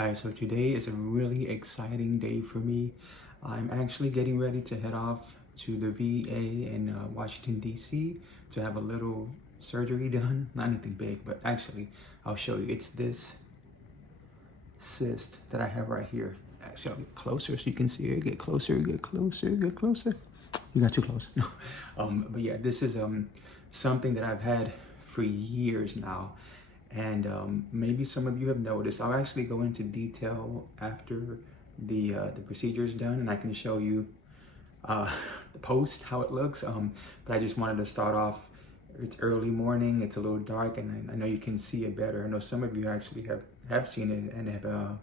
Guys, so today is a really exciting day for me. I'm actually getting ready to head off to the VA in Washington, D.C. to have a little surgery done. Not anything big, but actually, I'll show you. It's this cyst that I have right here. Actually, I'll get closer so you can see it. Get closer, get closer, get closer. You got too close. No. But yeah, this is something that I've had for years now. And maybe some of you have noticed. I'll actually go into detail after the procedure is done, and I can show you the post, how it looks. But I just wanted to start off. It's early morning, it's a little dark, and I know you can see it better. I know some of you actually have seen it and have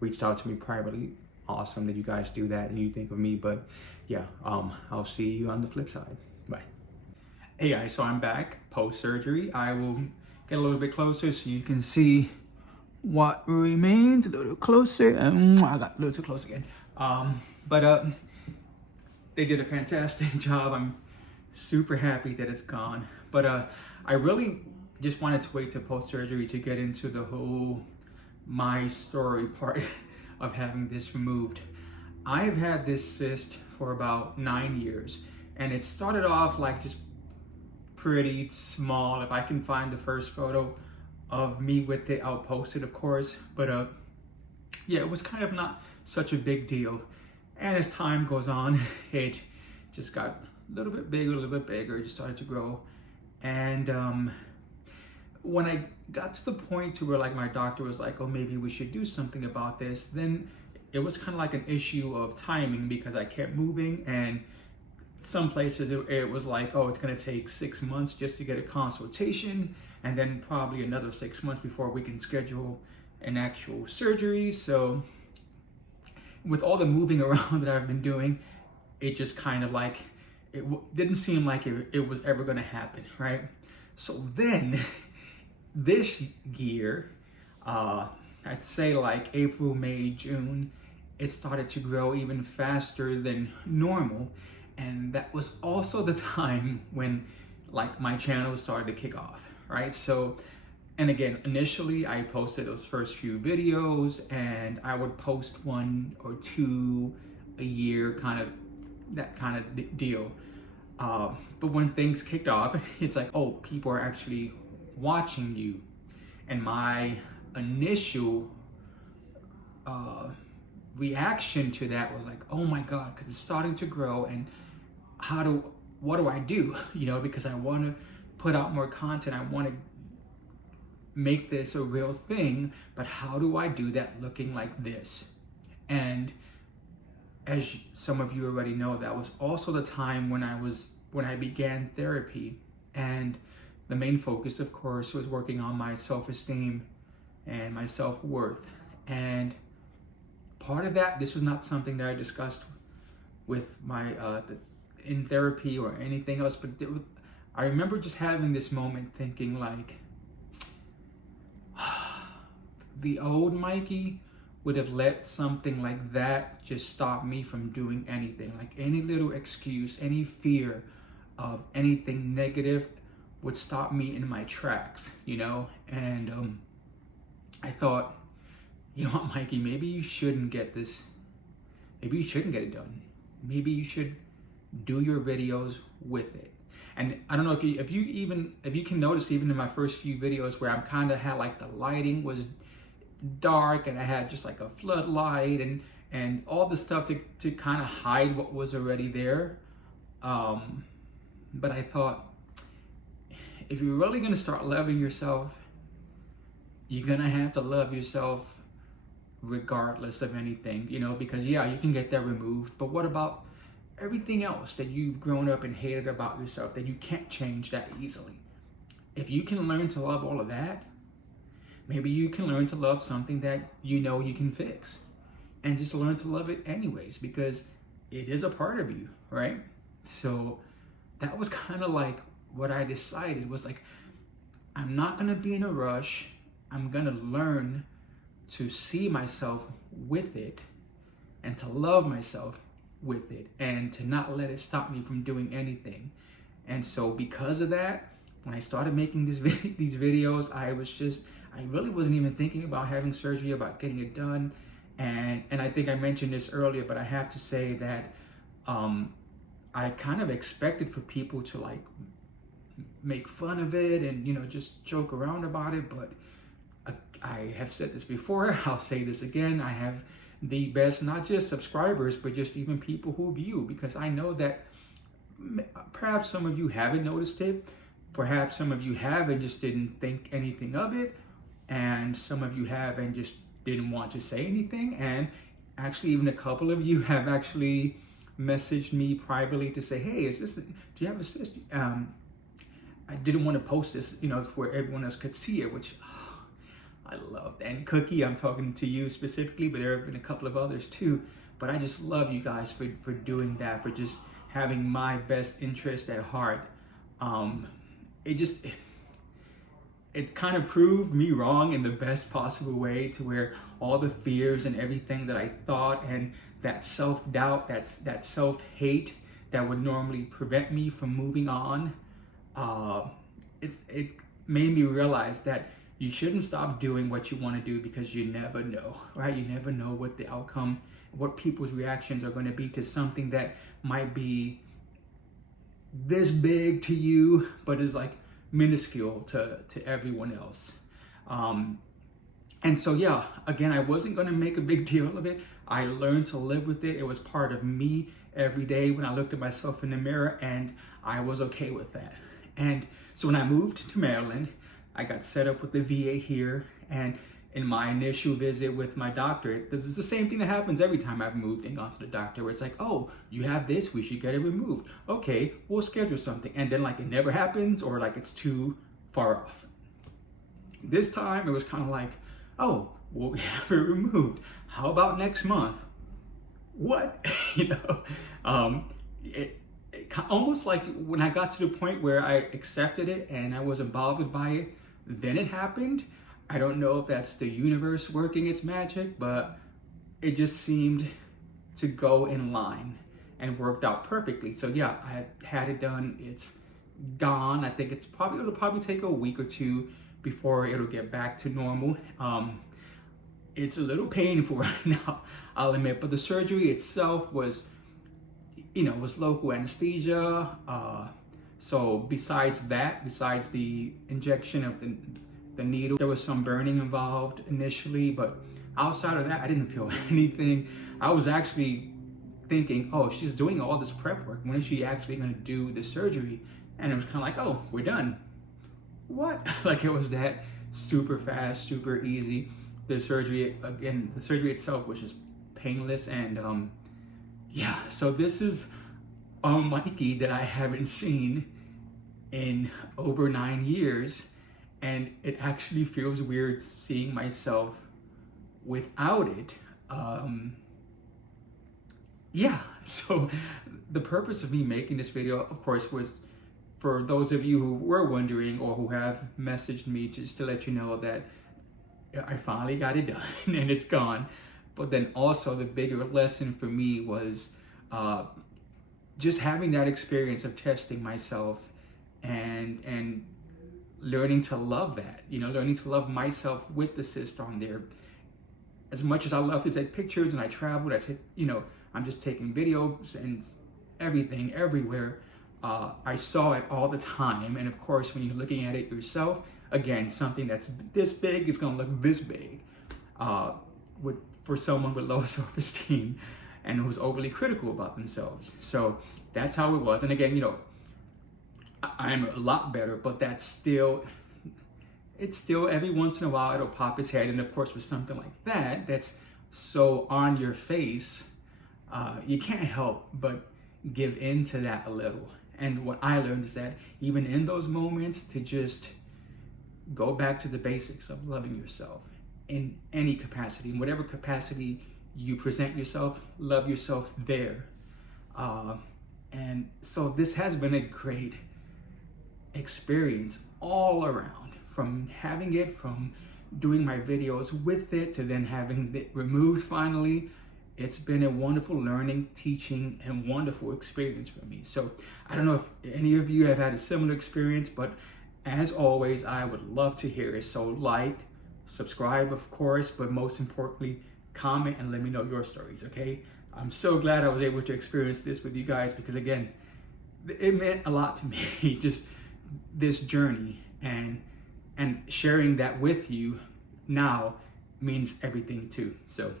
reached out to me privately. Awesome that you guys do that and you think of me. But yeah, I'll see you on the flip side. Bye. Hey guys, so I'm back post-surgery. I will get a little bit closer so you can see what remains. A little closer. I got a little too close again. But they did a fantastic job. I'm super happy that it's gone. But I really just wanted to wait till post-surgery to get into the whole my story part of having this removed. I've had this cyst for about 9 years, and it started off like just pretty small. If I can find the first photo of me with it, I'll post it, of course. But yeah, it was kind of not such a big deal. And as time goes on, it just got a little bit bigger, it just started to grow. And when I got to the point to where like my doctor was like, oh, maybe we should do something about this, then it was kind of like an issue of timing, because I kept moving, and some places it was like, oh, it's going to take 6 months just to get a consultation, and then probably another 6 months before we can schedule an actual surgery. So with all the moving around that I've been doing, it just kind of like, it didn't seem like it was ever going to happen, right? So then this year, I'd say like April, May, June, it started to grow even faster than normal. And that was also the time when like my channel started to kick off, right? So, and again, initially I posted those first few videos, and I would post 1 or 2 a year, that kind of deal. But when things kicked off, it's like, oh, people are actually watching you. And my initial reaction to that was like, oh my God, because it's starting to grow, and what do I do? You know, because I want to put out more content. I want to make this a real thing, but how do I do that looking like this? And as some of you already know, that was also the time when I began therapy. And the main focus, of course, was working on my self-esteem and my self-worth. And part of that, this was not something that I discussed with my in therapy or anything else, but I remember just having this moment thinking like, the old Mikey would have let something like that just stop me from doing anything. Like any little excuse, any fear of anything negative would stop me in my tracks, you know? And I thought, you know what, Mikey, maybe you shouldn't get this. Maybe you shouldn't get it done. Maybe you should do your videos with it. And I don't know if you can notice, even in my first few videos where I'm kind of had like the lighting was dark, and I had just like a floodlight and all the stuff to kind of hide what was already there. But I thought, if you're really gonna start loving yourself, you're gonna have to love yourself regardless of anything, you know, because yeah, you can get that removed, but what about everything else that you've grown up and hated about yourself that you can't change that easily? If you can learn to love all of that, maybe you can learn to love something that you know you can fix, and just learn to love it anyways, because it is a part of you, right? So that was kind of like what I decided, was like, I'm not gonna be in a rush. I'm gonna learn to see myself with it, and to love myself with it, and to not let it stop me from doing anything. And so because of that, when I started making these videos, I really wasn't even thinking about having surgery, about getting it done. And I think I mentioned this earlier, but I have to say that I kind of expected for people to like make fun of it and, you know, just joke around about it. But I have said this before, I'll say this again. I have the best, not just subscribers, but just even people who view, because I know that perhaps some of you haven't noticed it. Perhaps some of you have and just didn't think anything of it. And some of you have and just didn't want to say anything. And actually, even a couple of you have actually messaged me privately to say, hey, do you have a cyst? I didn't want to post this, you know, where everyone else could see it, which I love. And Cookie, I'm talking to you specifically, but there have been a couple of others too. But I just love you guys for doing that, for just having my best interest at heart. It kind of proved me wrong in the best possible way, to where all the fears and everything that I thought, and that self-doubt, that self-hate that would normally prevent me from moving on, it made me realize that you shouldn't stop doing what you want to do, because you never know, right? You never know what the outcome, what people's reactions are going to be to something that might be this big to you, but is like minuscule to everyone else. And so, yeah, again, I wasn't going to make a big deal of it. I learned to live with it. It was part of me every day when I looked at myself in the mirror, and I was okay with that. And so when I moved to Maryland, I got set up with the VA here, and in my initial visit with my doctor, it was the same thing that happens every time I've moved and gone to the doctor, where it's like, oh, you have this, we should get it removed. Okay, we'll schedule something. And then like it never happens, or like it's too far off. This time it was kind of like, oh, well, we have it removed. How about next month? What? You know, it almost like when I got to the point where I accepted it and I wasn't bothered by it, then it happened. I don't know if that's the universe working its magic, but it just seemed to go in line and worked out perfectly. So yeah, I had it done. It's gone. I think it'll probably take a week or two before it'll get back to normal. It's a little painful right now, I'll admit, but the surgery itself was, you know, was local anesthesia. So besides the injection of the needle, there was some burning involved initially, but outside of that, I didn't feel anything. I was actually thinking, oh, she's doing all this prep work. When is she actually going to do the surgery? And it was kind of like, oh, we're done. What? Like it was that super fast, super easy. The surgery itself was just painless. And yeah, so this is a Mikey that I haven't seen in over 9 years. And it actually feels weird seeing myself without it. Yeah, so the purpose of me making this video, of course, was for those of you who were wondering or who have messaged me just to let you know that I finally got it done and it's gone. But then also the bigger lesson for me was just having that experience of testing myself and learning to love that, you know, learning to love myself with the cyst on there. As much as I love to take pictures and I traveled, I'm just taking videos and everything everywhere. I saw it all the time. And of course, when you're looking at it yourself, again, something that's this big is going to look this big for someone with low self-esteem and who's overly critical about themselves. So that's how it was. And again, you know, I'm a lot better, but it's still every once in a while it'll pop its head. And of course, with something like that, that's so on your face, you can't help but give in to that a little. And what I learned is that even in those moments, to just go back to the basics of loving yourself in any capacity, in whatever capacity you present yourself, love yourself there. And so this has been a great experience all around, from having it, from doing my videos with it, to then having it removed finally. It's been a wonderful learning, teaching, and wonderful experience for me. So I don't know if any of you have had a similar experience, but as always, I would love to hear it. So like, subscribe, of course, but most importantly, comment and let me know your stories, okay? I'm so glad I was able to experience this with you guys, because again, it meant a lot to me, just this journey, and sharing that with you now means everything too. So